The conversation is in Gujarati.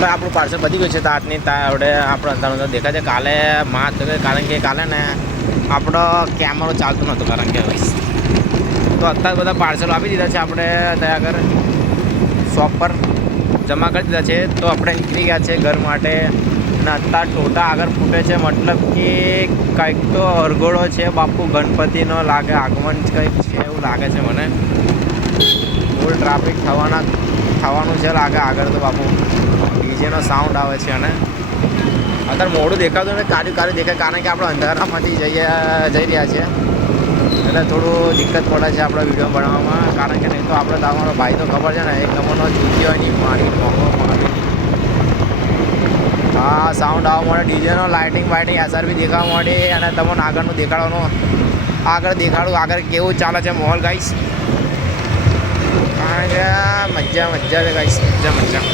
તો આપણું પાર્સલ પતી ગયું છે તો આજની આવડે આપણો અંધારો દેખાય છે. કાલે કારણ કે કાલે ને આપણો કેમેરો ચાલતો નહોતો કારણ કે તો અત્યારે બધા પાર્સલ આપી દીધા છે. આપણે ત્યાં આગળ શોપ પર જમા કરી દીધા છે. તો આપણે નીકળી ગયા છે ઘર માટે અને અત્યારે ટોટા આગળ ફૂટે છે. મતલબ કે કંઈક તો હરઘોડો છે બાપુ ગણપતિનો લાગે આગમન કંઈક છે એવું લાગે છે મને. ફૂલ ટ્રાફિક થવાનું છે લાગે આગળ તો બાપુ. ડીજેનો સાઉન્ડ આવે છે અને અત્યારે મોડું દેખાતું ને કાળું દેખાય કારણ કે આપણે અંધારામાંથી જઈ રહ્યા છીએ એટલે થોડું દિક્કત પડે છે આપણે વિડીયો બનાવવામાં. કારણ કે નહીં તો આપણે તમારો ભાઈ તો ખબર છે ને એક નંબરનો ચૂક્યો નહીં મારી હા સાઉન્ડ આવવા મળે ડીજેનો લાઇટિંગ SRB દેખાવા મળે અને તમને આગળ દેખાડું આગળ કેવું ચાલે છે માહોલ ગાઈસ. કારણ કે મજા છે ગાઈસ મજા.